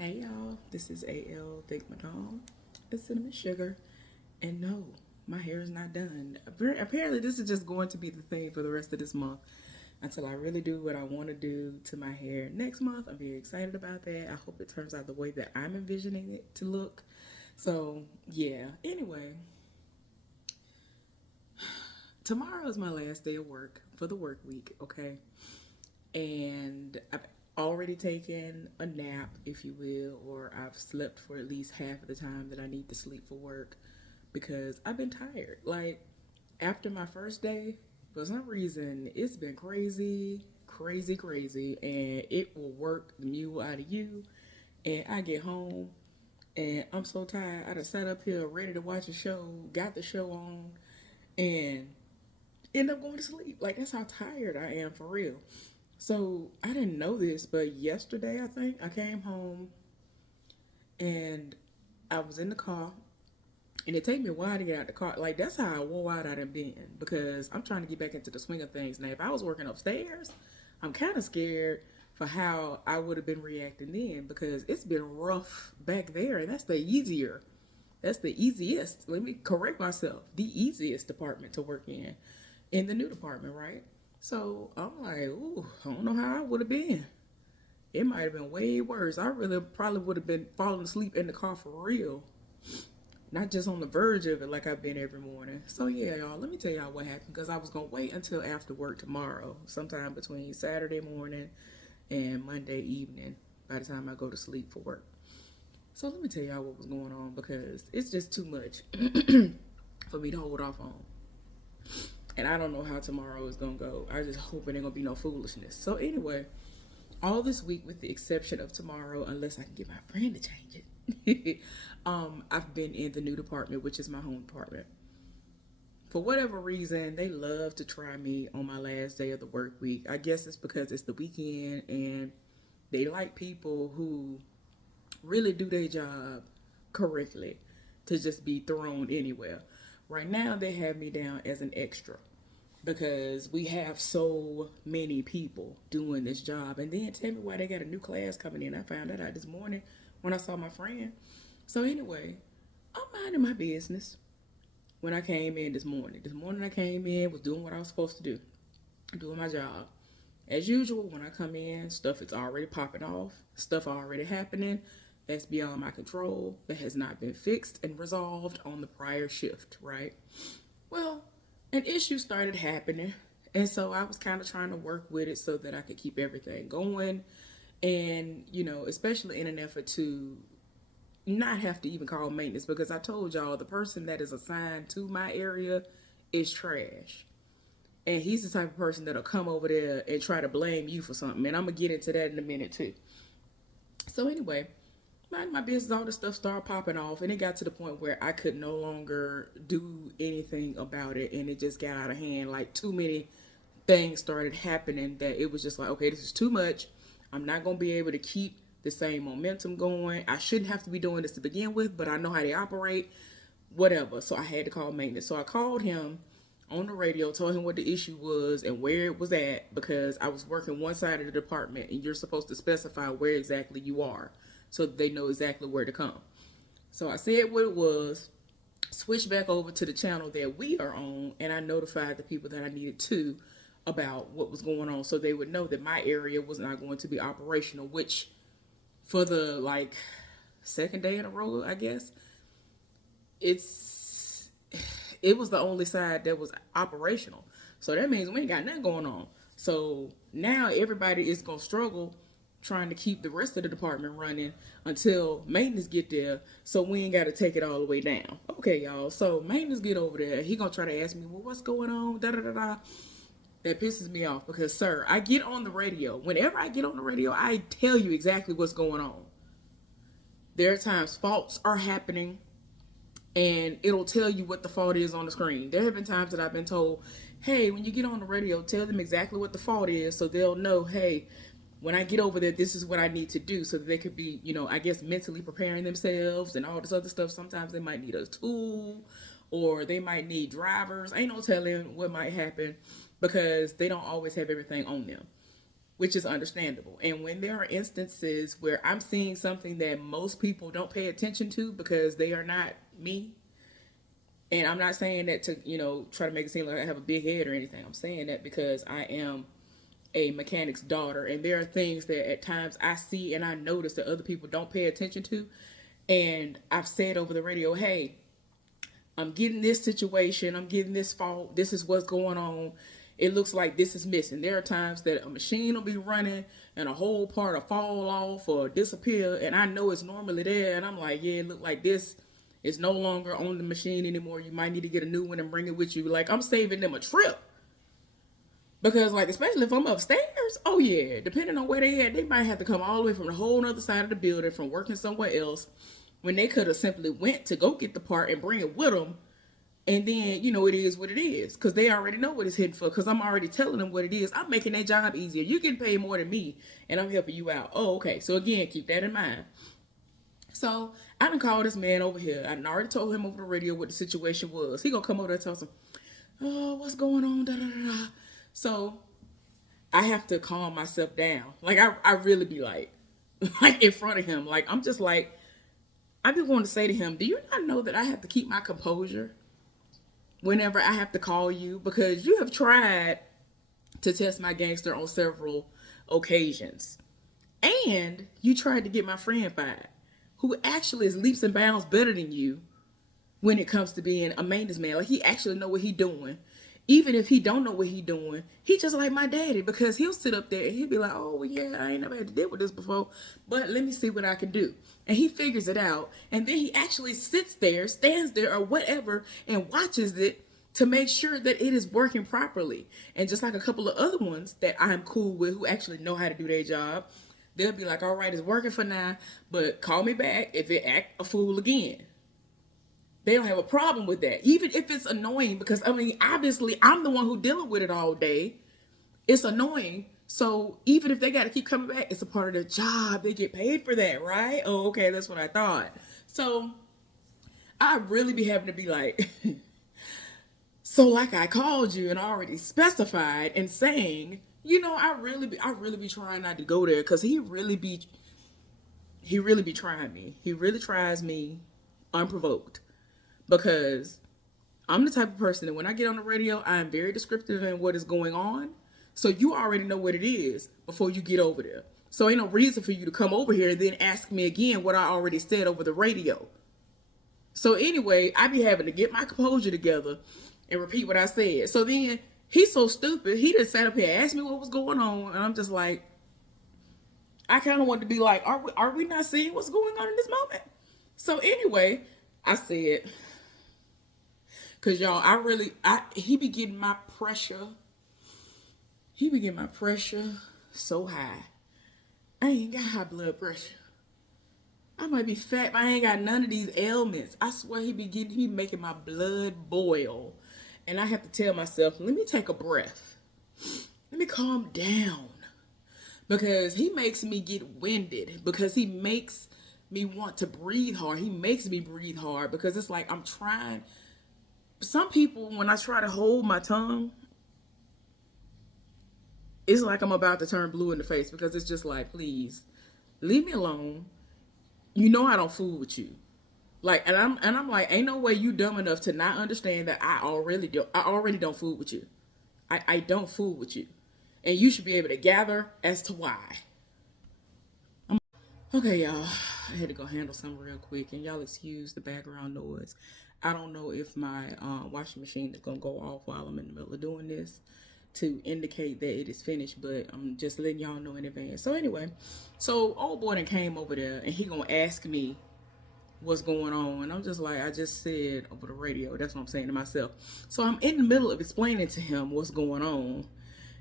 Hey y'all, this is AL Think Madame. It's Cinnamon Sugar. And no, my hair is not done. Apparently, this is just going to be the thing for the rest of this month until I really do what I want to do to my hair next month. I'm very excited about that. I hope it turns out the way that I'm envisioning it to look. So, yeah. Anyway, tomorrow is my last day of work for the work week, okay? And I've already taken a nap, if you will, or I've slept for at least half of the time that I need to sleep for work because I've been tired. Like, after my first day, for some reason, it's been crazy, crazy, crazy, and it will work the mule out of you. And I get home and I'm so tired. I just sat up here ready to watch a show, got the show on, and end up going to sleep. Like, that's how tired I am for real. So I didn't know this, but yesterday I think I came home and I was in the car, and it take me a while to get out the car. Like, that's how wore out I done been because I'm trying to get back into the swing of things. Now, if I was working upstairs, I'm kind of scared for how I would have been reacting then because it's been rough back there, and that's the easiest. Let me correct myself. The easiest department to work in the new department, right? So I'm like, ooh, I don't know how I would have been. It might have been way worse. I really probably would have been falling asleep in the car for real, not just on the verge of it like I've been every morning. So yeah, y'all, let me tell y'all what happened because I was gonna wait until after work tomorrow, sometime between Saturday morning and Monday evening, by the time I go to sleep for work. So let me tell y'all what was going on because it's just too much for me to hold off on. And I don't know how tomorrow is gonna go. I just hope it ain't gonna be no foolishness. So anyway, all this week, with the exception of tomorrow, unless I can get my friend to change it, I've been in the new department, which is my home department. For whatever reason, they love to try me on my last day of the work week. I guess it's because it's the weekend and they like people who really do their job correctly to just be thrown anywhere. Right now, they have me down as an extra because we have so many people doing this job. And then tell me why they got a new class coming in. I found that out this morning when I saw my friend. So anyway, I'm minding my business when I came in this morning. This morning I came in, was doing what I was supposed to do, doing my job. As usual, when I come in, stuff is already popping off, stuff already happening. That's beyond my control. That has not been fixed and resolved on the prior shift, right? Well, an issue started happening, and so I was kind of trying to work with it so that I could keep everything going, and especially in an effort to not have to even call maintenance because I told y'all the person that is assigned to my area is trash. And he's the type of person that'll come over there and try to blame you for something. And I'm gonna get into that in a minute too. So anyway, my business, all this stuff started popping off, and it got to the point where I could no longer do anything about it, and it just got out of hand. Like, too many things started happening that it was just like, okay, this is too much. I'm not gonna be able to keep the same momentum going. I shouldn't have to be doing this to begin with, but I know how they operate. Whatever. So I had to call maintenance. So I called him on the radio, told him what the issue was and where it was at because I was working one side of the department and you're supposed to specify where exactly you are so that they know exactly where to come. So I said what it was, switched back over to the channel that we are on, and I notified the people that I needed to about what was going on so they would know that my area was not going to be operational, which for the second day in a row, I guess, it's it was the only side that was operational. So that means we ain't got nothing going on. So now everybody is gonna struggle trying to keep the rest of the department running until maintenance get there, so we ain't got to take it all the way down. Okay, y'all. So maintenance get over there. He gonna try to ask me, well, what's going on? Da da da da. That pisses me off because, sir, I get on the radio. Whenever I get on the radio, I tell you exactly what's going on. There are times faults are happening and it'll tell you what the fault is on the screen. There have been times that I've been told, hey, when you get on the radio, tell them exactly what the fault is so they'll know, hey, when I get over there, this is what I need to do so that they could be, I guess mentally preparing themselves and all this other stuff. Sometimes they might need a tool or they might need drivers. Ain't no telling what might happen because they don't always have everything on them. which is understandable. And when there are instances where I'm seeing something that most people don't pay attention to because they are not me, and I'm not saying that to, try to make it seem like I have a big head or anything. I'm saying that because I am a mechanic's daughter, and there are things that at times I see and I notice that other people don't pay attention to. And I've said over the radio, hey, I'm getting this situation, I'm getting this fault, this is what's going on. It looks like this is missing. There are times that a machine will be running and a whole part will fall off or disappear, and I know it's normally there, and I'm like, yeah, it look like this is no longer on the machine anymore. You might need to get a new one and bring it with you. Like, I'm saving them a trip. Because, like, especially if I'm upstairs, oh yeah, depending on where they at, they might have to come all the way from the whole other side of the building from working somewhere else, when they could have simply went to go get the part and bring it with them. And then, it is what it is. Because they already know what it's hitting for. Because I'm already telling them what it is. I'm making their job easier. You're getting paid more than me. And I'm helping you out. Oh, okay. So, again, keep that in mind. So, I done called this man over here. I done already told him over the radio what the situation was. He gonna come over there and tell him, oh, what's going on? Da, da, da, da. So, I have to calm myself down. Like, I really be like in front of him. Like, I'm just like, I be wanting to say to him, do you not know that I have to keep my composure whenever I have to call you? Because you have tried to test my gangster on several occasions. And you tried to get my friend fired, who actually is leaps and bounds better than you when it comes to being a maintenance man. Like, he actually know what he doing. Even if he don't know what he doing, he just like my daddy, because he'll sit up there and he'll be like, oh, well, yeah, I ain't never had to deal with this before, but let me see what I can do. And he figures it out. And then he actually sits there, stands there or whatever, and watches it to make sure that it is working properly. And just like a couple of other ones that I'm cool with who actually know how to do their job, they'll be like, all right, it's working for now, but call me back if it act a fool again. They don't have a problem with that. Even if it's annoying, because, obviously, I'm the one who dealing with it all day. It's annoying. So even if they got to keep coming back, it's a part of their job. They get paid for that, right? Oh, okay, that's what I thought. So I really be having to be like, so like I called you and already specified and saying, I really be trying not to go there, because he really be trying me. He really tries me unprovoked. Because I'm the type of person that when I get on the radio, I am very descriptive in what is going on. So you already know what it is before you get over there. So ain't no reason for you to come over here and then ask me again what I already said over the radio. So anyway, I be having to get my composure together and repeat what I said. So then he's so stupid. He just sat up here and asked me what was going on. And I'm just like, I kind of want to be like, are we not seeing what's going on in this moment? So anyway, I said, because y'all, he be getting my pressure. He be getting my pressure so high. I ain't got high blood pressure. I might be fat, but I ain't got none of these ailments. I swear he be making my blood boil. And I have to tell myself, let me take a breath. Let me calm down. Because he makes me get winded. Because he makes me want to breathe hard. He makes me breathe hard, because it's like I'm trying. Some people, when I try to hold my tongue, it's like I'm about to turn blue in the face, because it's just like, please leave me alone. I don't fool with you. Like, and I'm like, ain't no way you dumb enough to not understand that I already don't fool with you. I don't fool with you. And you should be able to gather as to why. Okay, y'all, I had to go handle something real quick, and y'all excuse the background noise. I don't know if my washing machine is going to go off while I'm in the middle of doing this to indicate that it is finished, but I'm just letting y'all know in advance. So anyway, old boy then came over there, and he going to ask me what's going on, and I'm just like, I just said over the radio, that's what I'm saying to myself. So I'm in the middle of explaining to him what's going on,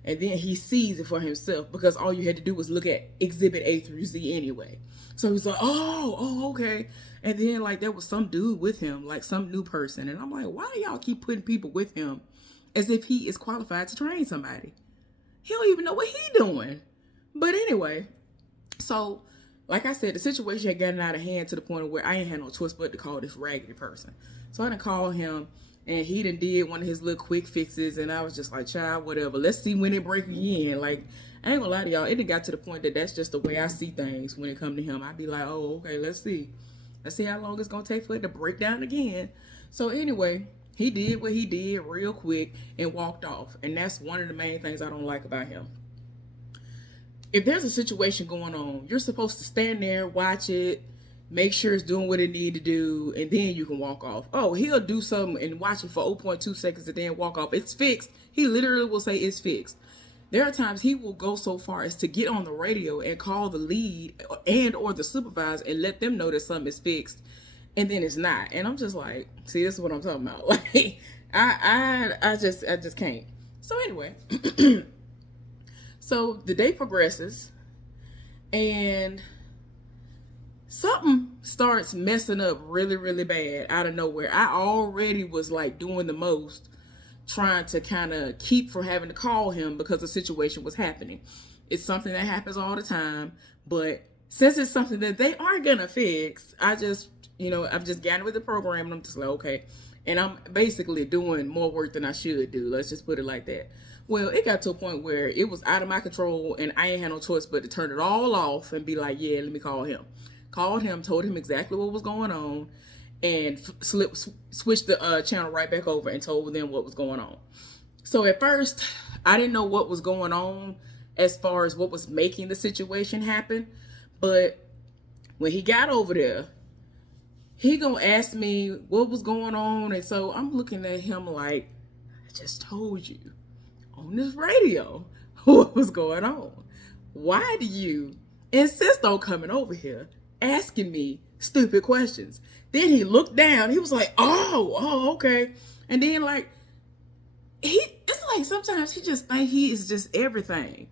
and then he sees it for himself, because all you had to do was look at exhibit A through Z anyway. So he's like, oh, okay. And then, like, there was some dude with him, like some new person. And I'm like, why do y'all keep putting people with him as if he is qualified to train somebody? He don't even know what he doing. But anyway, so like I said, the situation had gotten out of hand to the point of where I ain't had no choice but to call this raggedy person. So I done called him and he done did one of his little quick fixes, and I was just like, child, whatever. Let's see when it break again. Like, I ain't gonna lie to y'all, it done got to the point that that's just the way I see things when it come to him. I be like, oh, okay, let's see how long it's gonna take for it to break down again. So anyway, he did what he did real quick and walked off, and that's one of the main things I don't like about him. If there's a situation going on, you're supposed to stand there, watch it, make sure it's doing what it need to do, and then you can walk off. Oh, he'll do something and watch it for 0.2 seconds and then walk off. It's fixed. He literally will say it's fixed. There are times he will go so far as to get on the radio and call the lead and or the supervisor and let them know that something is fixed, and then it's not. And I'm just like, see, this is what I'm talking about. Like, I just can't. So anyway, so the day progresses, and something starts messing up really, really bad out of nowhere. I already was like doing the most, trying to kind of keep from having to call him because the situation was happening. It's something that happens all the time, but since it's something that they aren't gonna fix, I've just gotten with the program, and I'm just like, okay. And I'm basically doing more work than I should do. Let's just put it like that. Well, it got to a point where it was out of my control, and I ain't had no choice but to turn it all off and be like, yeah, let me call him. Called him, told him exactly what was going on, and switched the channel right back over and told them what was going on. So at first, I didn't know what was going on as far as what was making the situation happen. But when he got over there, he gonna ask me what was going on. And so I'm looking at him like, I just told you on this radio what was going on. Why do you insist on coming over here asking me stupid questions? Then he looked down. He was like, oh, okay. And then like, it's like sometimes he just think he is just everything.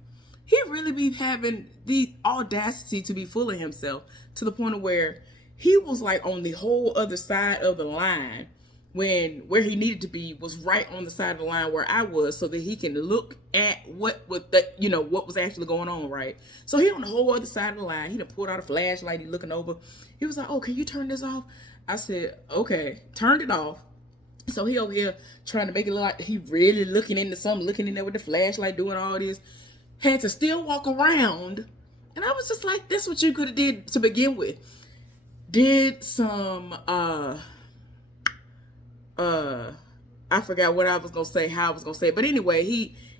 He really be having the audacity to be full of himself to the point of where he was like on the whole other side of the line when where he needed to be was right on the side of the line where I was, so that he can look at what was actually going on, right? So he on the whole other side of the line. He done pulled out a flashlight. He looking over. He was like, oh, can you turn this off? I said, okay, turned it off. So he over here trying to make it look like he really looking into something, looking in there with the flashlight, doing all this. Had to still walk around. And I was just like, this is what you could have did to begin with. Did some, I forgot what I was going to say, how I was going to say it. But anyway,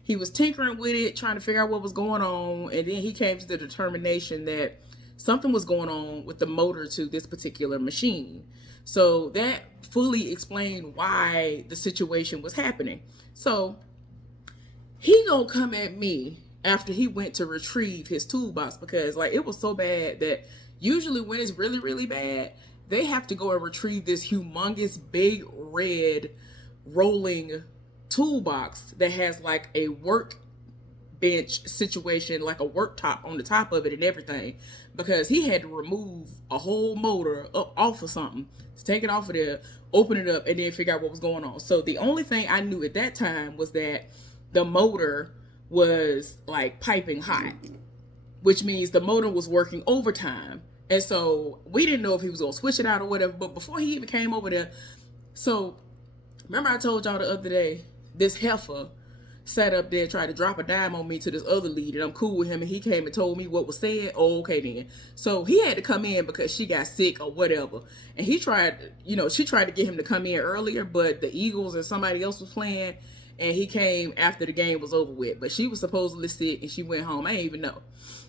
he was tinkering with it, trying to figure out what was going on. And then he came to the determination that something was going on with the motor to this particular machine. So that fully explained why the situation was happening. So he gonna come at me after he went to retrieve his toolbox, because like it was so bad that usually when it's really, really bad, they have to go and retrieve this humongous big red rolling toolbox that has like a work bench situation, like a worktop on the top of it and everything, because he had to remove a whole motor up off of something, take it off of there, open it up, and then figure out what was going on. So the only thing I knew at that time was that the motor was like piping hot, which means the motor was working overtime. And so we didn't know if he was gonna switch it out or whatever. But before he even came over there, so remember I told y'all the other day, this heifer sat up there, tried to drop a dime on me to this other lead, and I'm cool with him, and he came and told me what was said. Oh, okay then. So he had to come in because she got sick or whatever. And he tried, she tried to get him to come in earlier, but the Eagles and somebody else was playing, and he came after the game was over with. But she was supposedly sick, and she went home. I didn't even know.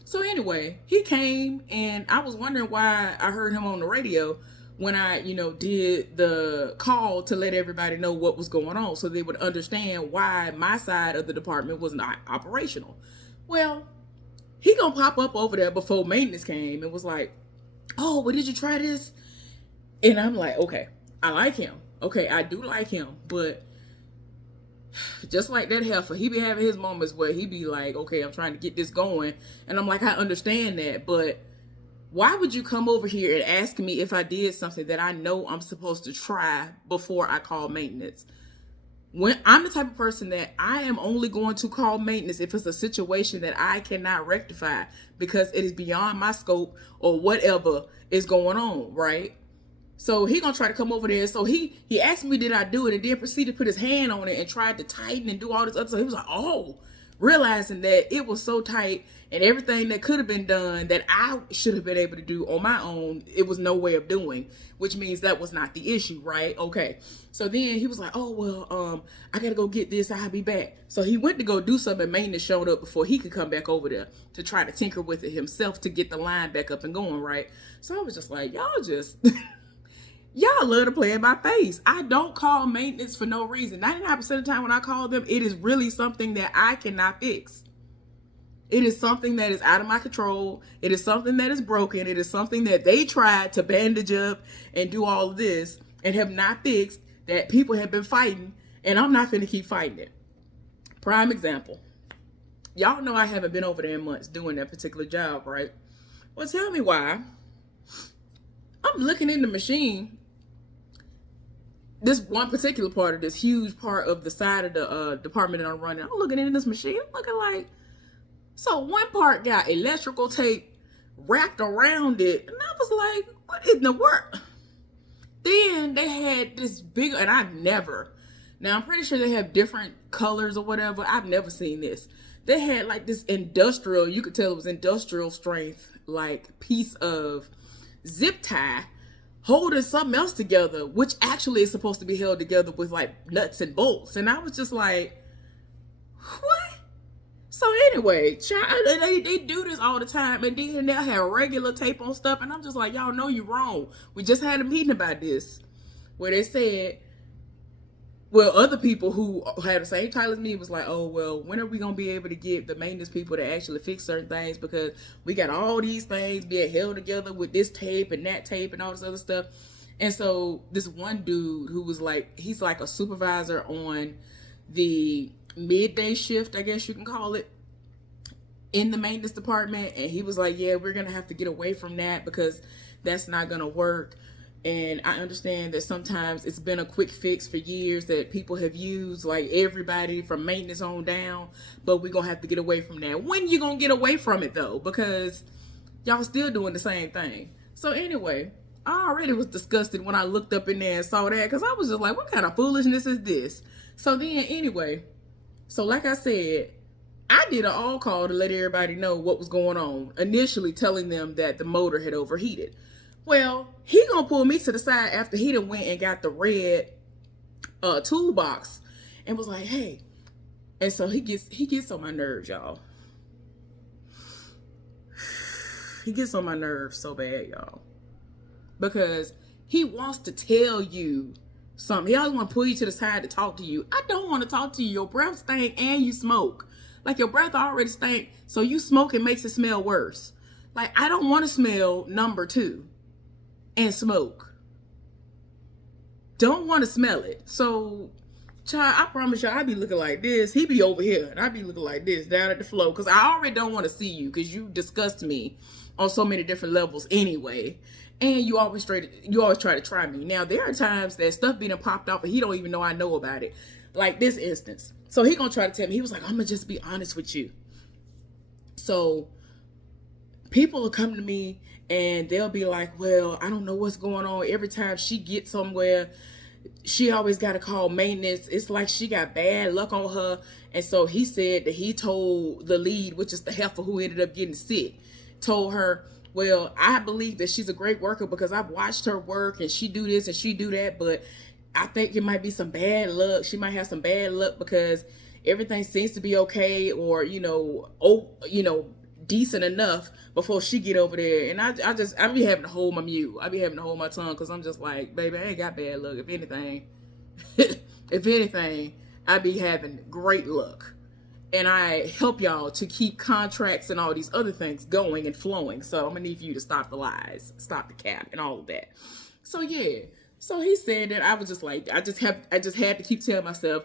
So anyway, he came, and I was wondering why I heard him on the radio when I, did the call to let everybody know what was going on, so they would understand why my side of the department was not operational. Well, he gonna pop up over there before maintenance came and was like, oh, well, did you try this? And I'm like, okay, I like him. Okay, I do like him, but just like that heifer, he be having his moments where he be like, okay, I'm trying to get this going. And I'm like, I understand that, but why would you come over here and ask me if I did something that I know I'm supposed to try before I call maintenance? When I'm the type of person that I am only going to call maintenance if it's a situation that I cannot rectify because it is beyond my scope or whatever is going on, right? So he gonna try to come over there. So he asked me, did I do it? And then proceeded to put his hand on it and tried to tighten and do all this other stuff. He was like, oh, realizing that it was so tight and everything that could have been done that I should have been able to do on my own, it was no way of doing, which means that was not the issue, right? Okay. So then he was like, oh, well, I gotta go get this. I'll be back. So he went to go do something and maintenance showed up before he could come back over there to try to tinker with it himself to get the line back up and going, right? So I was just like, y'all just... y'all love to play in my face. I don't call maintenance for no reason. 99% of the time when I call them, it is really something that I cannot fix. It is something that is out of my control. It is something that is broken. It is something that they tried to bandage up and do all of this and have not fixed, that people have been fighting, and I'm not going to keep fighting it. Prime example. Y'all know I haven't been over there in months doing that particular job, right? Well, tell me why. I'm looking in the machine. This one particular part of this huge part of the side of the department that I'm running, I'm looking in this machine. I'm looking like, so one part got electrical tape wrapped around it. And I was like, what in the world? Then they had this big, and now I'm pretty sure they have different colors or whatever. I've never seen this. They had like this industrial, you could tell it was industrial strength, like piece of zip tie holding something else together, which actually is supposed to be held together with like nuts and bolts. And I was just like, what? So anyway, they do this all the time, and then they'll have regular tape on stuff, and I'm just like, y'all know you're wrong. We just had a meeting about this where they said, well, other people who had the same title as me was like, oh, well, when are we going to be able to get the maintenance people to actually fix certain things? Because we got all these things being held together with this tape and that tape and all this other stuff. And so this one dude who was like, he's like a supervisor on the midday shift, I guess you can call it, in the maintenance department. And he was like, yeah, we're going to have to get away from that because that's not going to work. And I understand that sometimes it's been a quick fix for years that people have used, like everybody from maintenance on down, but we're going to have to get away from that. When you going to get away from it though? Because y'all still doing the same thing. So anyway, I already was disgusted when I looked up in there and saw that, because I was just like, what kind of foolishness is this? So then anyway, so like I said, I did an all call to let everybody know what was going on, initially telling them that the motor had overheated. Well, he gonna pull me to the side after he done went and got the red toolbox and was like, hey. And so he gets on my nerves, y'all. He gets on my nerves so bad, y'all. Because he wants to tell you something. He always want to pull you to the side to talk to you. I don't want to talk to you. Your breath stink and you smoke. Like, your breath already stink, so you smoke, it makes it smell worse. Like, I don't want to smell number 2 and smoke. Don't want to smell it. So, child, I promise you, I be looking like this. He be over here, and I be looking like this down at the floor, because I already don't want to see you, because you disgust me on so many different levels anyway. And you always try to try me. Now, there are times that stuff being popped off and he don't even know I know about it. Like this instance. So he gonna try to tell me, he was like, I'm gonna just be honest with you. So people will come to me and they'll be like, well, I don't know what's going on. Every time she gets somewhere, she always got to call maintenance. It's like she got bad luck on her. And so he said that he told the lead, which is the heifer who ended up getting sick, told her, well, I believe that she's a great worker because I've watched her work and she do this and she do that, but I think it might be some bad luck. She might have some bad luck because everything seems to be okay, or, decent enough before she get over there. And I be having to hold my mute. I be having to hold my tongue, because I'm just like, baby, I ain't got bad luck. If anything, I be having great luck. And I help y'all to keep contracts and all these other things going and flowing. So I'm gonna need you to stop the lies, stop the cap, and all of that. So yeah. So he said that. I was just like, I just had to keep telling myself,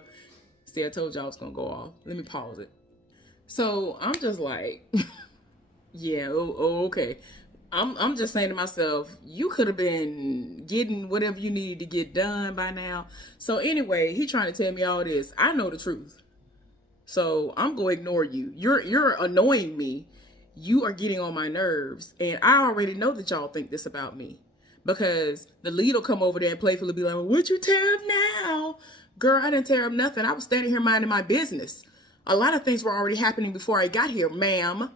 see, I told y'all I was gonna go off. Let me pause it. So I'm just like, yeah, okay. I'm just saying to myself, you could have been getting whatever you needed to get done by now. So anyway, he trying to tell me all this. I know the truth. So I'm going to ignore you. You're annoying me. You are getting on my nerves. And I already know that y'all think this about me. because the lead will come over there and playfully be like, well, "What you tear up now?" Girl, I didn't tear up nothing. I was standing here minding my business. A lot of things were already happening before I got here, ma'am.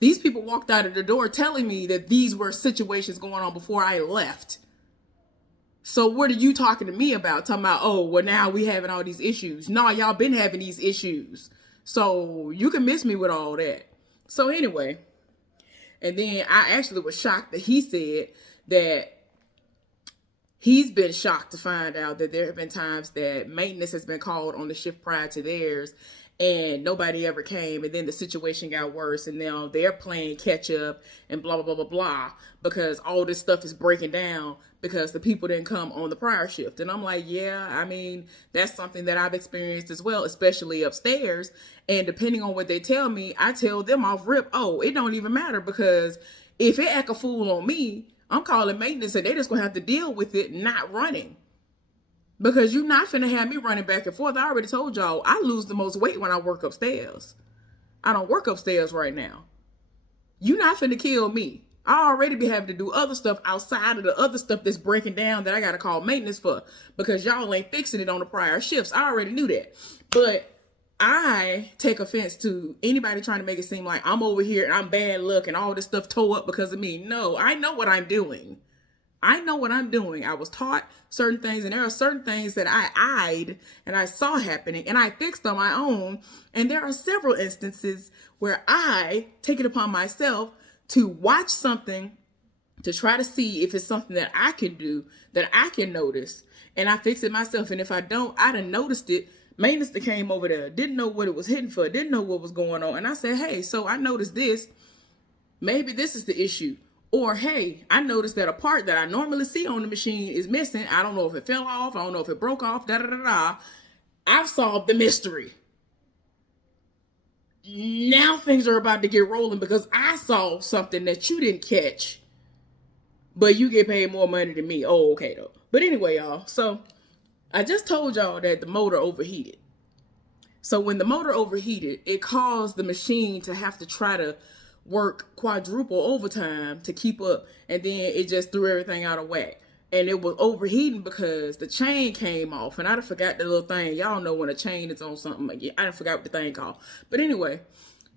These people walked out of the door telling me that these were situations going on before I left. So what are you talking to me about? Talking about, oh, well, now we having all these issues. No, y'all been having these issues. So you can miss me with all that. So anyway, and then I actually was shocked that he said that he's been shocked to find out that there have been times that maintenance has been called on the shift prior to theirs and nobody ever came, and then the situation got worse, and now they're playing catch up and blah, blah, blah, blah, blah, because all this stuff is breaking down because the people didn't come on the prior shift. And I'm like, yeah, I mean, that's something that I've experienced as well, especially upstairs. And depending on what they tell me, I tell them off rip, oh, it don't even matter, because if it act a fool on me, I'm calling maintenance and they just gonna have to deal with it not running. Because you're not finna have me running back and forth. I already told y'all, I lose the most weight when I work upstairs. I don't work upstairs right now. You're not finna kill me. I already be having to do other stuff outside of the other stuff that's breaking down that I gotta call maintenance for, because y'all ain't fixing it on the prior shifts. I already knew that. But I take offense to anybody trying to make it seem like I'm over here and I'm bad luck and all this stuff tore up because of me. No, I know what I'm doing. I know what I'm doing. I was taught certain things, and there are certain things that I eyed and I saw happening and I fixed on my own. And there are several instances where I take it upon myself to watch something to try to see if it's something that I can do, that I can notice, and I fix it myself. And if I don't, I done noticed it. Maintenance that came over there didn't know what it was hitting for, didn't know what was going on. And I said, hey, so I noticed this. Maybe this is the issue. Or, hey, I noticed that a part that I normally see on the machine is missing. I don't know if it fell off. I don't know if it broke off. Da-da-da-da. I've solved the mystery. Now things are about to get rolling because I saw something that you didn't catch. But you get paid more money than me. Oh, okay, though. But anyway, y'all. So I just told y'all that the motor overheated. So when the motor overheated, it caused the machine to have to try to work quadruple overtime to keep up, and then it just threw everything out of whack. And it was overheating because the chain came off, and I forgot the little thing. Y'all know when a chain is on something. I forgot what the thing called. But anyway,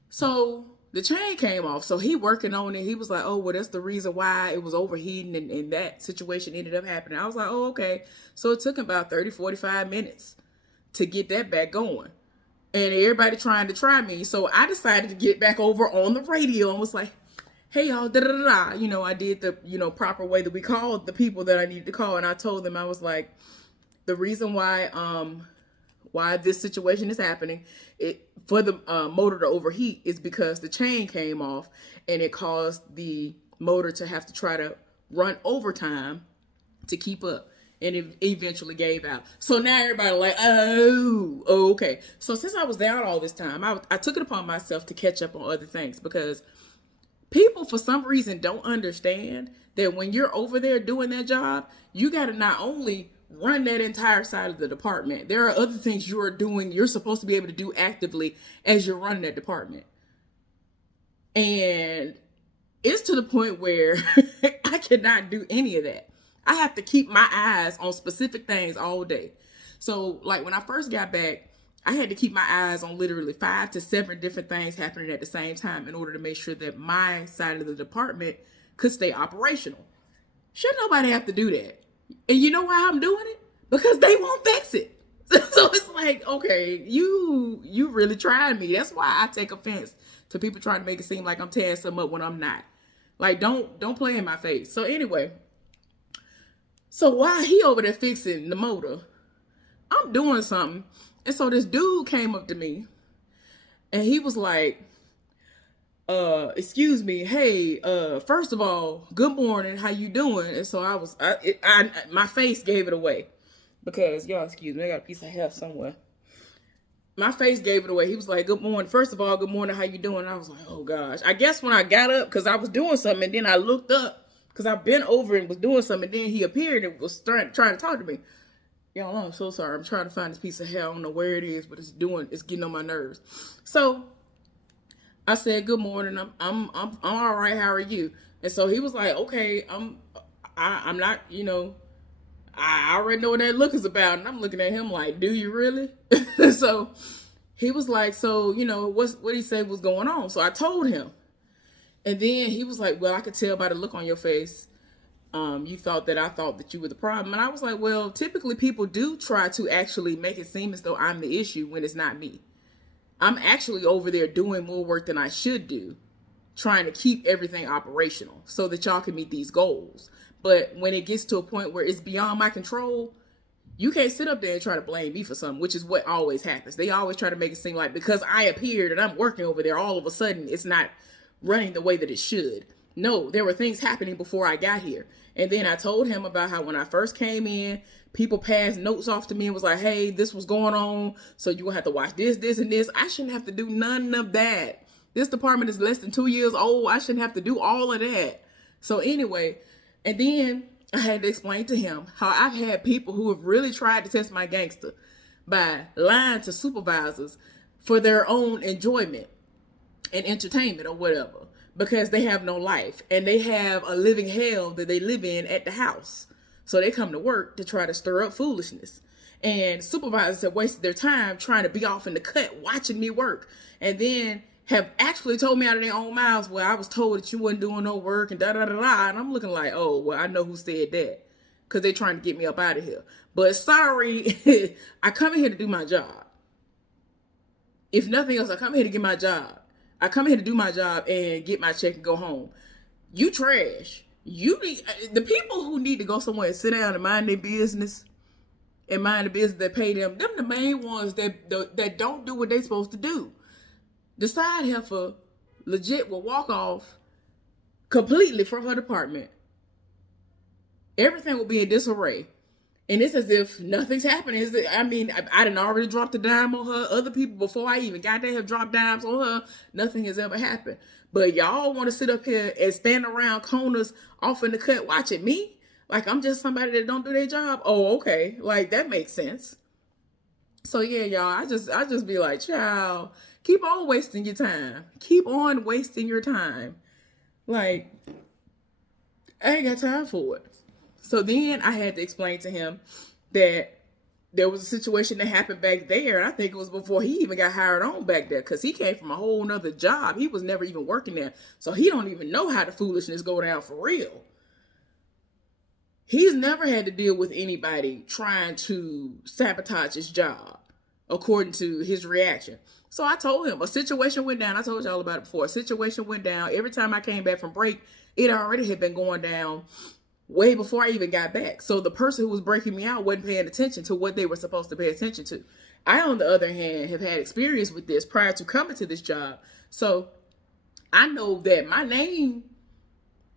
so the chain came off. So he working on it. He was like, oh, well, that's the reason why it was overheating, and that situation ended up happening. I was like, oh, okay. So it took about 30, 45 minutes to get that back going. And everybody trying to try me. So I decided to get back over on the radio and was like, hey, y'all, da-da-da-da. You know, I did the, proper way that we called the people that I needed to call. And I told them, I was like, the reason why this situation is happening for the motor to overheat is because the chain came off and it caused the motor to have to try to run overtime to keep up. And it eventually gave out. So now everybody like, oh, okay. So since I was down all this time, I took it upon myself to catch up on other things, because people for some reason don't understand that when you're over there doing that job, you got to not only run that entire side of the department, there are other things you are doing, you're supposed to be able to do actively as you're running that department. And it's to the point where I cannot do any of that. I have to keep my eyes on specific things all day. So like when I first got back, I had to keep my eyes on literally 5 to 7 different things happening at the same time in order to make sure that my side of the department could stay operational. Should nobody have to do that? And you know why I'm doing it? Because they won't fix it. So it's like, okay, you really tried me. That's why I take offense to people trying to make it seem like I'm tearing something up when I'm not. Like, don't play in my face. So anyway, so while he over there fixing the motor, I'm doing something. And so this dude came up to me and he was like, excuse me, hey, first of all, good morning, how you doing? And so my face gave it away, because y'all, excuse me, I got a piece of hair somewhere. My face gave it away. He was like, good morning. First of all, good morning, how you doing? And I was like, oh gosh. I guess when I got up, because I was doing something, and then I looked up, because I bent over and was doing something, and then he appeared and was trying to talk to me. Y'all, I'm so sorry. I'm trying to find this piece of hair. I don't know where it is, but it's getting on my nerves. So I said, good morning. I'm all right. How are you? And so he was like, okay, I'm not, I already know what that look is about. And I'm looking at him like, do you really? So he was like, so, what he said was going on. So I told him. And then he was like, well, I could tell by the look on your face. You thought that I thought that you were the problem. And I was like, well, typically people do try to actually make it seem as though I'm the issue when it's not me. I'm actually over there doing more work than I should do, trying to keep everything operational so that y'all can meet these goals. But when it gets to a point where it's beyond my control, you can't sit up there and try to blame me for something, which is what always happens. They always try to make it seem like because I appeared and I'm working over there, all of a sudden it's not running the way that it should. No, there were things happening before I got here. And then I told him about how when I first came in, people passed notes off to me and was like, hey, this was going on, so you're going to have to watch this, this, and this. I shouldn't have to do none of that. This department is less than 2 years old. I shouldn't have to do all of that. So anyway, and then I had to explain to him how I've had people who have really tried to test my gangster by lying to supervisors for their own enjoyment and entertainment or whatever, because they have no life and they have a living hell that they live in at the house. So they come to work to try to stir up foolishness. And supervisors have wasted their time trying to be off in the cut, watching me work. And then have actually told me out of their own mouths, well, I was told that you wasn't doing no work and da-da-da-da. And I'm looking like, oh, well, I know who said that. Because they're trying to get me up out of here. But sorry, I come in here to do my job. If nothing else, I come here to get my job. I come here to do my job and get my check and go home. You trash. You need the people who need to go somewhere and sit down and mind their business and mind the business that pay them. Them the main ones that don't do what they supposed to do. The side heifer legit will walk off completely from her department. Everything will be in disarray. And it's as if nothing's happening. I mean, I done already dropped a dime on her. Other people before I even got there have dropped dimes on her. Nothing has ever happened. But y'all want to sit up here and stand around corners off in the cut watching me? Like I'm just somebody that don't do their job? Oh, okay. Like that makes sense. So yeah, y'all, I just be like, child, keep on wasting your time. Keep on wasting your time. Like, I ain't got time for it. So then I had to explain to him that there was a situation that happened back there. And I think it was before he even got hired on back there, because he came from a whole nother job. He was never even working there. So he don't even know how the foolishness go down for real. He's never had to deal with anybody trying to sabotage his job, according to his reaction. So I told him a situation went down. I told y'all about it before. A situation went down. Every time I came back from break, it already had been going down way before I even got back. So the person who was breaking me out wasn't paying attention to what they were supposed to pay attention to. I, on the other hand, have had experience with this prior to coming to this job. So I know that my name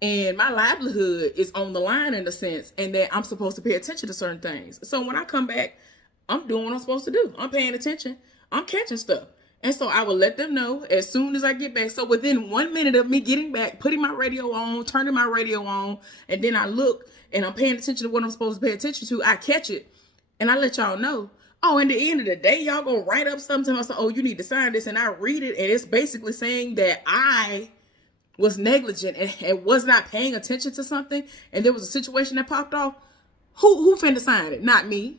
and my livelihood is on the line in a sense, and that I'm supposed to pay attention to certain things. So when I come back, I'm doing what I'm supposed to do. I'm paying attention. I'm catching stuff. And so I will let them know as soon as I get back. So within 1 minute of me getting back, putting my radio on, turning my radio on, and then I look and I'm paying attention to what I'm supposed to pay attention to, I catch it and I let y'all know. Oh, and at the end of the day, y'all gonna write up something. I say, oh, you need to sign this. And I read it, and it's basically saying that I was negligent and was not paying attention to something, and there was a situation that popped off. Who finna sign it? Not me.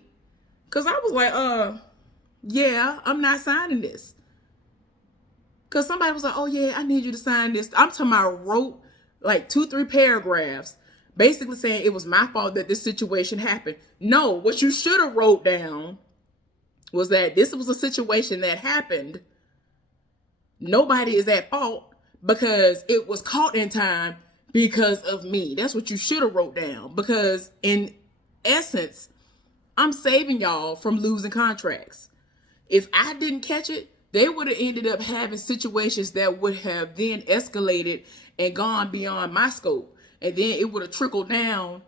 Because I was like, yeah, I'm not signing this. Because somebody was like, oh, yeah, I need you to sign this. I'm talking about, I wrote like 2-3 paragraphs basically saying it was my fault that this situation happened. No, what you should have wrote down was that this was a situation that happened. Nobody is at fault because it was caught in time because of me. That's what you should have wrote down. Because in essence, I'm saving y'all from losing contracts. If I didn't catch it, they would have ended up having situations that would have then escalated and gone beyond my scope. And then it would have trickled down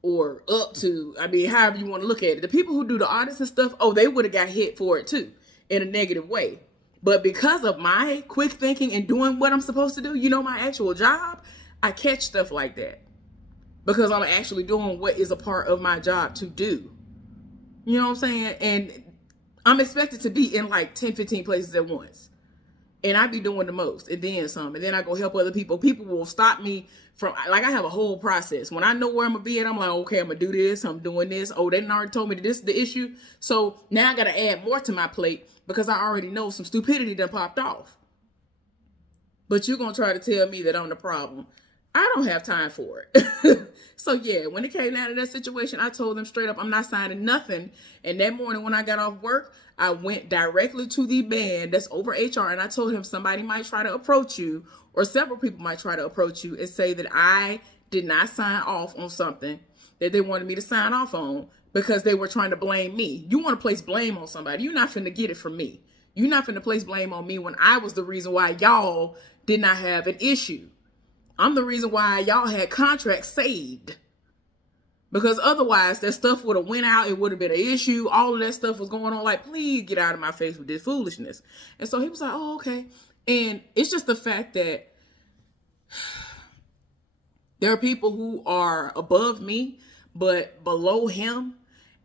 or up to, I mean, however you want to look at it. The people who do the audits and stuff, oh, they would have got hit for it too in a negative way. But because of my quick thinking and doing what I'm supposed to do, my actual job, I catch stuff like that. Because I'm actually doing what is a part of my job to do. You know what I'm saying? And I'm expected to be in like 10, 15 places at once. And I be doing the most and then some. And then I go help other people. People will stop me from, like, I have a whole process. When I know where I'm going to be at, I'm like, okay, I'm going to do this. I'm doing this. Oh, they already told me that this is the issue. So now I got to add more to my plate because I already know some stupidity done popped off. But you're going to try to tell me that I'm the problem. I don't have time for it. So yeah, when it came down to that situation, I told them straight up, I'm not signing nothing. And that morning when I got off work, I went directly to the band that's over HR, and I told him somebody might try to approach you, or several people might try to approach you and say that I did not sign off on something that they wanted me to sign off on because they were trying to blame me. You want to place blame on somebody. You're not finna get it from me. You're not finna place blame on me when I was the reason why y'all did not have an issue. I'm the reason why y'all had contracts saved. Because otherwise, that stuff would have went out. It would have been an issue. All of that stuff was going on. Like, please get out of my face with this foolishness. And so he was like, oh, okay. And it's just the fact that there are people who are above me, but below him.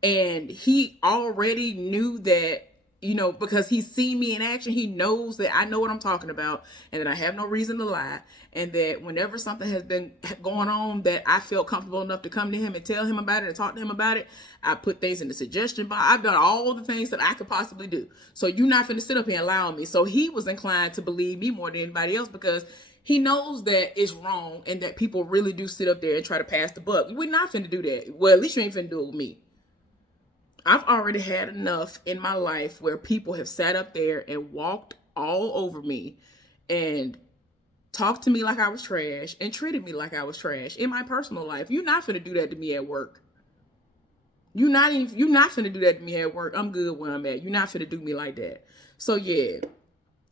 And he already knew that, you know, because he's seen me in action, he knows that I know what I'm talking about and that I have no reason to lie. And that whenever something has been going on that I felt comfortable enough to come to him and tell him about it and talk to him about it, I put things in the suggestion box. I've done all the things that I could possibly do. So you're not finna sit up here and lie on me. So he was inclined to believe me more than anybody else because he knows that it's wrong and that people really do sit up there and try to pass the buck. We're not finna do that. Well, at least you ain't finna do it with me. I've already had enough in my life where people have sat up there and walked all over me and talked to me like I was trash and treated me like I was trash in my personal life. You're not finna do that to me at work. You're not finna do that to me at work. I'm good where I'm at. You're not finna do me like that. So yeah.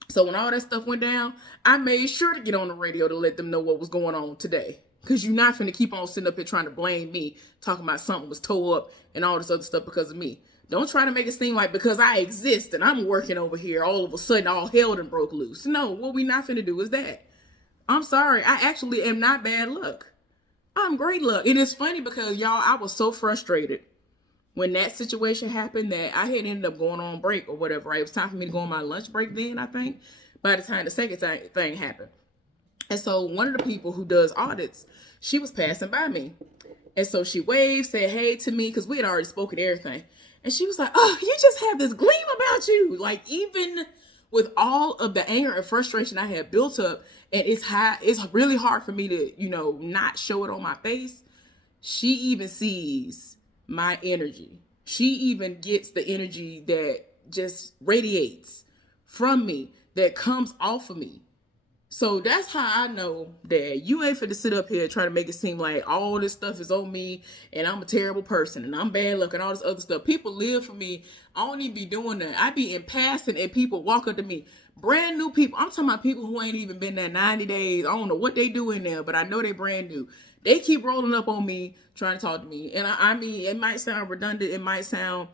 So when all that stuff went down, I made sure to get on the radio to let them know what was going on today. Because you're not finna keep on sitting up here trying to blame me, talking about something was tore up and all this other stuff because of me. Don't try to make it seem like because I exist and I'm working over here, all of a sudden all hell done broke loose. No, what we not finna do is that. I'm sorry, I actually am not bad luck. I'm great luck. And it's funny because, y'all, I was so frustrated when that situation happened that I had ended up going on break or whatever, right? It was time for me to go on my lunch break then, I think, by the time the second thing happened. And so one of the people who does audits, she was passing by me. And so she waved, said hey to me, because we had already spoken everything. And she was like, oh, you just have this gleam about you. Like, even with all of the anger and frustration I had built up, and it's really hard for me to, you know, not show it on my face. She even sees my energy. She even gets the energy that just radiates from me, that comes off of me. So that's how I know that you ain't finna sit up here trying to make it seem like all this stuff is on me and I'm a terrible person and I'm bad luck and all this other stuff. People live for me. I don't even be doing that. I be in passing and people walk up to me. Brand new people. I'm talking about people who ain't even been there 90 days. I don't know what they do in there, but I know they brand new. They keep rolling up on me, trying to talk to me. And I mean, it might sound redundant. It might sound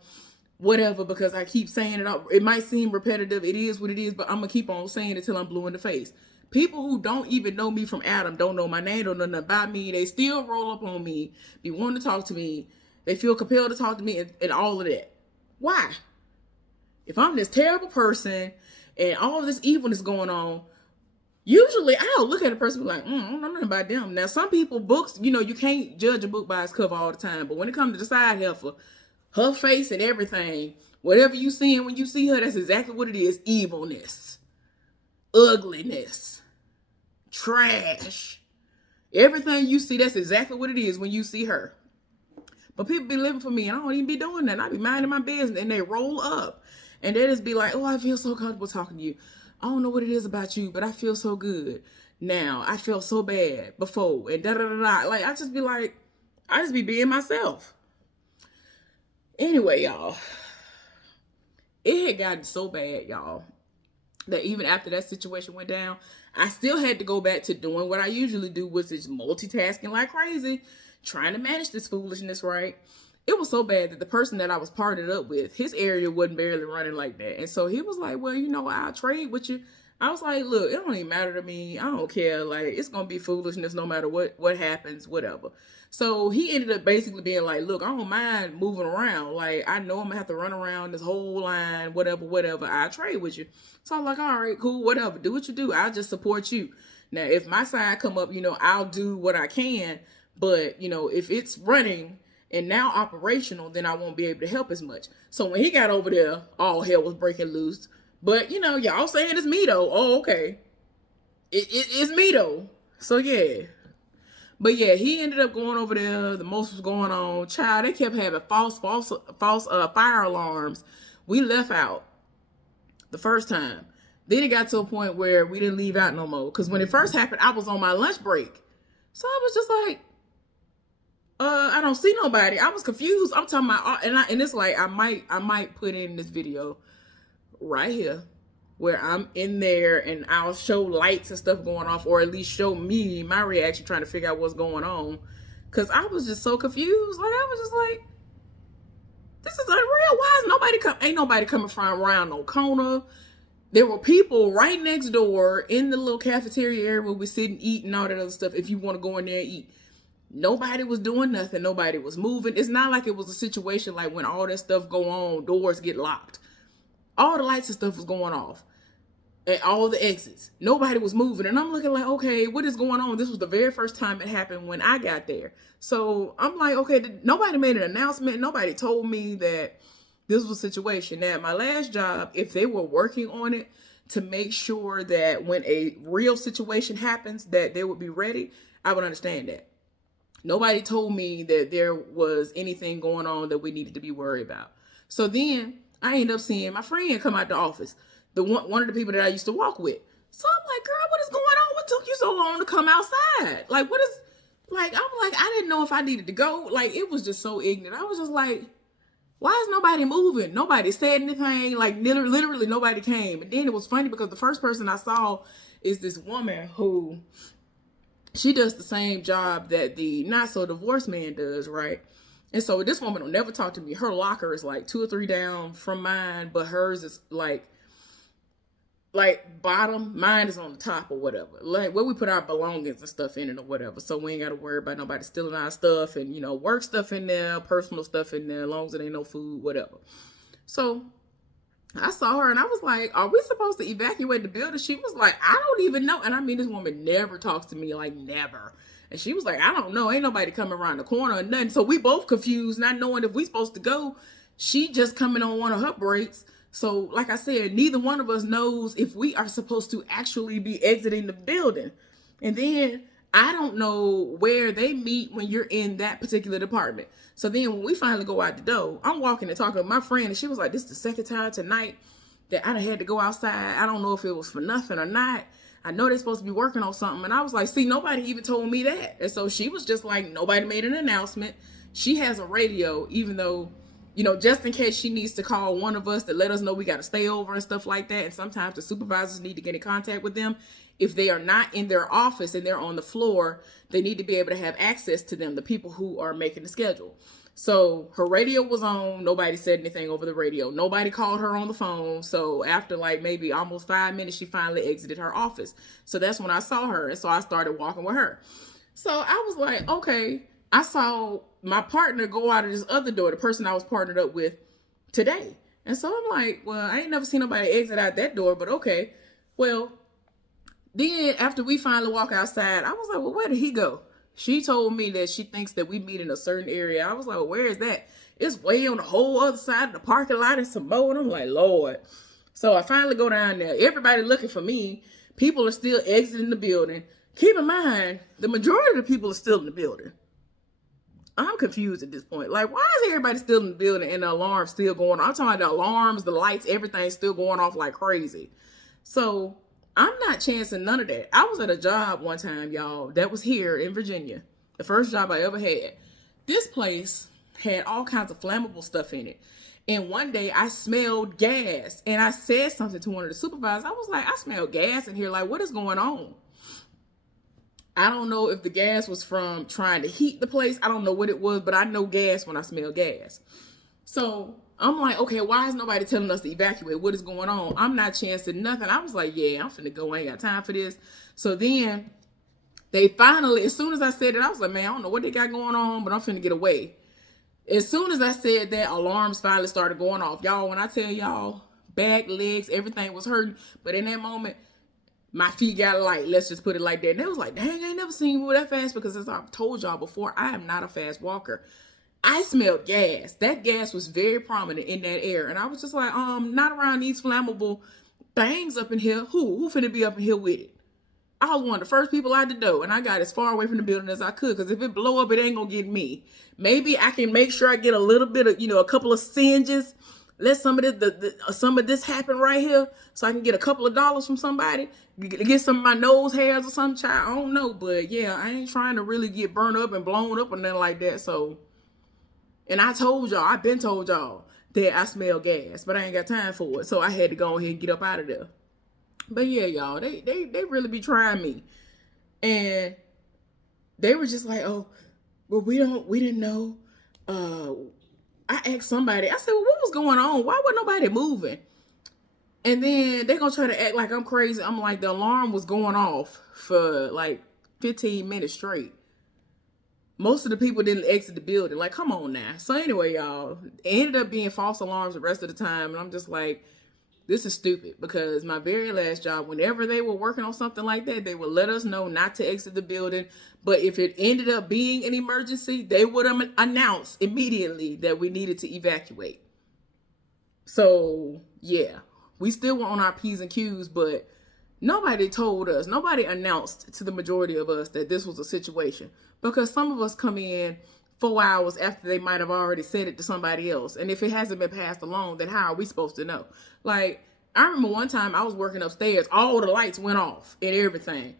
whatever because I keep saying it. It might seem repetitive. It is what it is, but I'm going to keep on saying it till I'm blue in the face. People who don't even know me from Adam, don't know my name, don't know nothing about me. They still roll up on me, be wanting to talk to me. They feel compelled to talk to me and all of that. Why? If I'm this terrible person and all of this evilness going on, usually I'll look at a person and be like, I don't know nothing about them. Now, some people, books, you know, you can't judge a book by its cover all the time. But when it comes to the side heifer, her face and everything, whatever you seeing when you see her, that's exactly what it is. Evilness, ugliness, trash. Everything you see, that's exactly what it is when you see her. But people be living for me and I don't even be doing that. I be minding my business and they roll up and they just be like, oh, I feel so comfortable talking to you. I don't know what it is about you, but I feel so good now. I felt so bad before and da da da da. Like, I just be being myself. Anyway, y'all, it had gotten so bad, y'all, that even after that situation went down, I still had to go back to doing what I usually do, which is multitasking like crazy, trying to manage this foolishness, right? It was so bad that the person that I was partnered up with, his area wasn't barely running like that. And so he was like, well, you know, I'll trade with you. I was like, look, it don't even matter to me. I don't care. Like, it's gonna be foolishness no matter what happens, whatever. So he ended up basically being like, look, I don't mind moving around. Like, I know I'm gonna have to run around this whole line, whatever. I trade with you. So I'm like, all right, cool, whatever. Do what you do. I'll just support you. Now, if my side come up, I'll do what I can. But, if it's running and now operational, then I won't be able to help as much. So when he got over there, all hell was breaking loose. But, y'all saying it's me though. Oh, okay. It's me though. So yeah. But yeah, he ended up going over there. The most was going on. Child, they kept having false fire alarms. We left out the first time. Then it got to a point where we didn't leave out no more. Because when it first happened, I was on my lunch break. So I was just like, I don't see nobody. I was confused. I'm talking about, and it's like, I might put in this video right here where I'm in there and I'll show lights and stuff going off, or at least show me my reaction trying to figure out what's going on. Cause I was just so confused. Like, I was just like, this is unreal. Why is nobody ain't nobody coming from around no corner. There were people right next door in the little cafeteria area where we sit and eat and all that other stuff. If you want to go in there and eat, nobody was doing nothing. Nobody was moving. It's not like it was a situation like when all that stuff go on, doors get locked. All the lights and stuff was going off. And all the exits. Nobody was moving. And I'm looking like, okay, what is going on? This was the very first time it happened when I got there. So I'm like, okay, nobody made an announcement. Nobody told me that this was a situation. Now, my last job, if they were working on it to make sure that when a real situation happens, that they would be ready, I would understand that. Nobody told me that there was anything going on that we needed to be worried about. So then I ended up seeing my friend come out the office. One of the people that I used to walk with. So I'm like, girl, what is going on? What took you so long to come outside? Like, what is, like, I'm like, I didn't know if I needed to go. Like, it was just so ignorant. I was just like, why is nobody moving? Nobody said anything. Like, literally nobody came. And then it was funny because the first person I saw is this woman who, she does the same job that the not so divorced man does, right? And so this woman will never talk to me. Her locker is like 2 or 3 down from mine, but hers is like bottom, mine is on the top or whatever. Like where we put our belongings and stuff in it or whatever. So we ain't got to worry about nobody stealing our stuff and, work stuff in there, personal stuff in there, as long as it ain't no food, whatever. So I saw her and I was like, are we supposed to evacuate the building? She was like, I don't even know. And I mean, this woman never talks to me, like never. And she was like, I don't know. Ain't nobody coming around the corner or nothing. So we both confused, not knowing if we supposed to go. She just coming on one of her breaks. So like I said, neither one of us knows if we are supposed to actually be exiting the building. And then I don't know where they meet when you're in that particular department. So then when we finally go out the door, I'm walking and talking to my friend and she was like, this is the second time tonight that I done had to go outside. I don't know if it was for nothing or not. I know they're supposed to be working on something. And I was like, see, nobody even told me that. And so she was just like, nobody made an announcement. She has a radio, even though, just in case she needs to call one of us to let us know we got to stay over and stuff like that. And sometimes the supervisors need to get in contact with them. If they are not in their office and they're on the floor, they need to be able to have access to them, the people who are making the schedule. So her radio was on. Nobody said anything over the radio. Nobody called her on the phone. So after like maybe almost 5 minutes, she finally exited her office. So that's when I saw her. And so I started walking with her. So I was like, okay, I saw my partner go out of this other door, the person I was partnered up with today. And so I'm like, well, I ain't never seen nobody exit out that door, but okay. Well, then after we finally walk outside, I was like, well, where did he go? She told me that she thinks that we meet in a certain area. I was like, well, where is that? It's way on the whole other side of the parking lot in Samoa. And I'm like, Lord. So I finally go down there. Everybody looking for me. People are still exiting the building. Keep in mind, the majority of the people are still in the building. I'm confused at this point. Like, why is everybody still in the building and the alarm's still going on? I'm talking about the alarms, the lights, everything's still going off like crazy. So I'm not chancing none of that. I was at a job one time, y'all, that was here in Virginia. The first job I ever had. This place had all kinds of flammable stuff in it. And one day I smelled gas and I said something to one of the supervisors. I was like, I smell gas in here. Like, what is going on? I don't know if the gas was from trying to heat the place. I don't know what it was, but I know gas when I smell gas. So I'm like, okay, why is nobody telling us to evacuate? What is going on? I'm not chancing nothing. I was like, yeah, I'm finna go. I ain't got time for this. So then they finally, as soon as I said it, I was like, man, I don't know what they got going on, but I'm finna get away. As soon as I said that, alarms finally started going off. Y'all, when I tell y'all, back, legs, everything was hurting. But in that moment, my feet got light. Let's just put it like that. And they was like, dang, I ain't never seen you move that fast, because as I've told y'all before, I am not a fast walker. I smelled gas. That gas was very prominent in that air. And I was just like, not around these flammable things up in here. Who finna be up in here with it? I was one of the first people out the door, and I got as far away from the building as I could, because if it blow up, it ain't gonna get me. Maybe I can make sure I get a little bit of, a couple of singes. Let some of this happen right here, so I can get a couple of dollars from somebody, get some of my nose hairs or some child. I don't know, but yeah, I ain't trying to really get burned up and blown up or nothing like that. So, and I've been told y'all that I smell gas, but I ain't got time for it, so I had to go ahead and get up out of there. But yeah, y'all, they really be trying me. And they were just like, oh, well, we didn't know. I asked somebody, I said, well, what was going on? Why wasn't nobody moving? And then they gonna try to act like I'm crazy. I'm like, the alarm was going off for like 15 minutes straight. Most of the people didn't exit the building. Like, come on now. So anyway, y'all, it ended up being false alarms the rest of the time. And I'm just like, this is stupid, because my very last job, whenever they were working on something like that, they would let us know not to exit the building. But if it ended up being an emergency, they would have announced immediately that we needed to evacuate. So yeah, we still were on our P's and Q's, but nobody told us, nobody announced to the majority of us that this was a situation, because some of us come in 4 hours after they might have already said it to somebody else. And if it hasn't been passed along, then how are we supposed to know? Like, I remember one time I was working upstairs, all the lights went off and everything.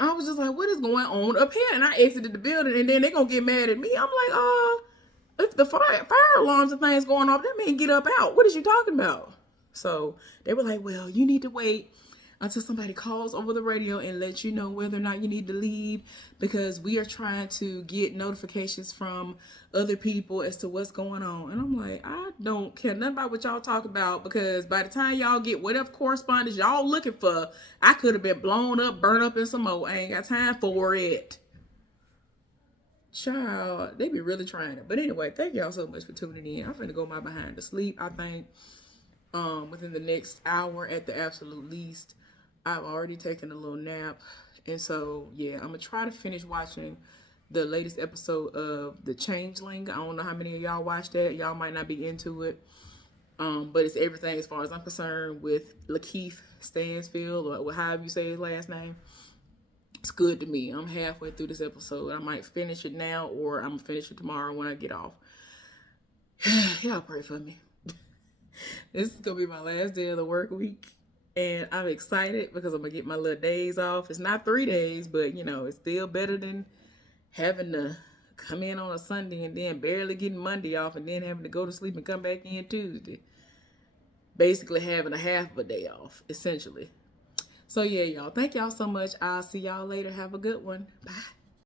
I was just like, what is going on up here? And I exited the building, and then they're going to get mad at me. I'm like, if the fire alarms and things going off, that mean get up out. What is you talking about? So they were like, well, you need to wait until somebody calls over the radio and lets you know whether or not you need to leave, because we are trying to get notifications from other people as to what's going on. And I'm like, I don't care nothing about what y'all talk about, because by the time y'all get whatever correspondence y'all looking for, I could have been blown up, burnt up in some more. I ain't got time for it. Child, they be really trying it. But anyway, thank y'all so much for tuning in. I'm finna go my behind to sleep, I think. Within the next hour at the absolute least. I've already taken a little nap, and so yeah, I'm gonna try to finish watching the latest episode of The Changeling. I don't know how many of y'all watched that. Y'all might not be into it, but it's everything as far as I'm concerned with Lakeith Stanfield, or however you say his last name. It's good to me. I'm halfway through this episode. I might finish it now, or I'm gonna finish it tomorrow when I get off. Y'all pray for me. This is gonna be my last day of the work week. And I'm excited because I'm going to get my little days off. It's not 3 days, but, it's still better than having to come in on a Sunday and then barely getting Monday off and then having to go to sleep and come back in Tuesday. Basically having a half of a day off, essentially. So, yeah, y'all. Thank y'all so much. I'll see y'all later. Have a good one. Bye.